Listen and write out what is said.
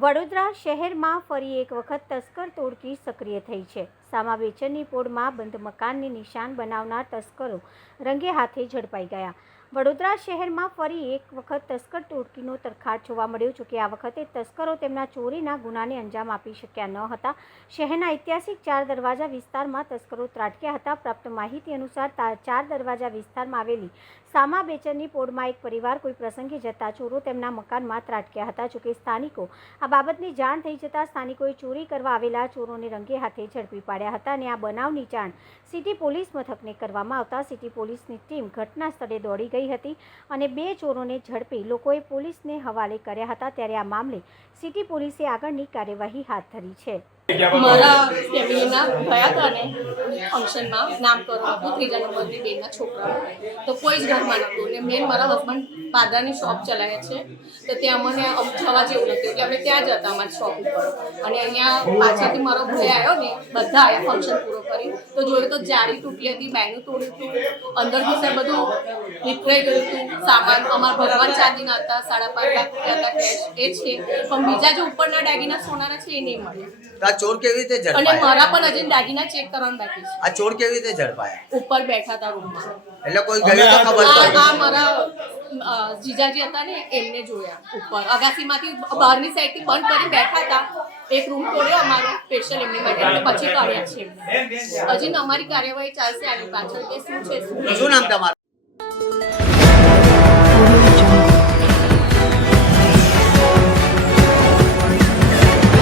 વડોદરા શહેરમાં ફરી એક વખત તસ્કર તોડકી સક્રિય થઈ છે. સામા વેચનની પોળમાં બંધ મકાનને નિશાન બનાવનાર તસ્કરો રંગે હાથે ઝડપાઈ ગયા. વડોદરા શહેરમાં ફરી એક વખત તસ્કર ટોળકીનો તરખાટ જોવા મળ્યો, જોકે આ વખતે તસ્કરો તેમના ચોરીના ગુનાને અંજામ આપી શક્યા ન હતા. શહેરના ઐતિહાસિક ચાર દરવાજા વિસ્તારમાં તસ્કરો ત્રાટક્યા હતા. પ્રાપ્ત માહિતી અનુસાર ચાર દરવાજા વિસ્તારમાં આવેલી સામા બેચરની પોળમાં એક પરિવાર કોઈ પ્રસંગે જતા ચોરો તેમના મકાનમાં ત્રાટક્યા હતા, જોકે સ્થાનિકો આ બાબતની જાણ થઈ જતાં સ્થાનિકોએ ચોરી કરવા આવેલા ચોરોને રંગે હાથે ઝડપી પાડ્યા હતા અને આ બનાવની જાણ સિટી પોલીસ મથકને કરવામાં આવતા સિટી પોલીસની ટીમ ઘટના સ્થળે દોડી ગઈ. હતી અને બે ચોરોને ઝડપી લોકોએ પોલીસને હવાલે કર્યા હતા ત્યારે આ મામલે સિટી પોલીસે આગળની કાર્યવાહી હાથ ધરી છે. મારા ફેમિલીના ગયા હતા ને ફંક્શનમાં નામકરણ હતું ત્રીજા નંબરની બેના છોકરા તો કોઈ જ ઘરમાં નહોતું. ને મેન મારા હસબન્ડ પાદરાની શોપ ચલાવે છે. તો ત્યાં મને જવા જેવું નહોતું. એટલે અમે ત્યાં જ હતા અમારી શોપ ઉપર. અને અહીંયા પાછળથી મારો ભાઈ આવ્યો ને, બધા આવ્યા ફંક્શન પૂરો કરી. તો જોયું તો જાળી તૂટી હતી બેનું તોડ્યું હતું અંદર ઘૂસે બધું વિખરાઈ ગયું હતું સામાન અમારા ભગવાન ચાંદીના હતા સાડા પાંચ લાખ રૂપિયા હતા કેશ એ છે. પણ બીજા જે ઉપરના દાગીના સોનાના છે એ નહીં મળે આ ચોર કેવી રીતે અને મારા પણ હજી દાગીના ચેક કરવાનું બાકી છે. આ ચોર કેવી રીતે ઝડપાયા? ઉપર બેઠા હતા રૂમમાં. એટલે કોઈ ગયું તો ખબર પડી? આ મારા જીજાજી હતા ને એમને જોયા ઉપર. અગાસીમાંથી બહારની સાઈડથી બંધ કરી બેઠા હતા. એક રૂમ તોડ્યો અમારો સ્પેશિયલ એમની માટે એટલે પછી કાઢ્યા છે હજી અમારી કાર્યવાહી ચાલશે આની પાછળ કે શું છે શું શું નામ તમારું?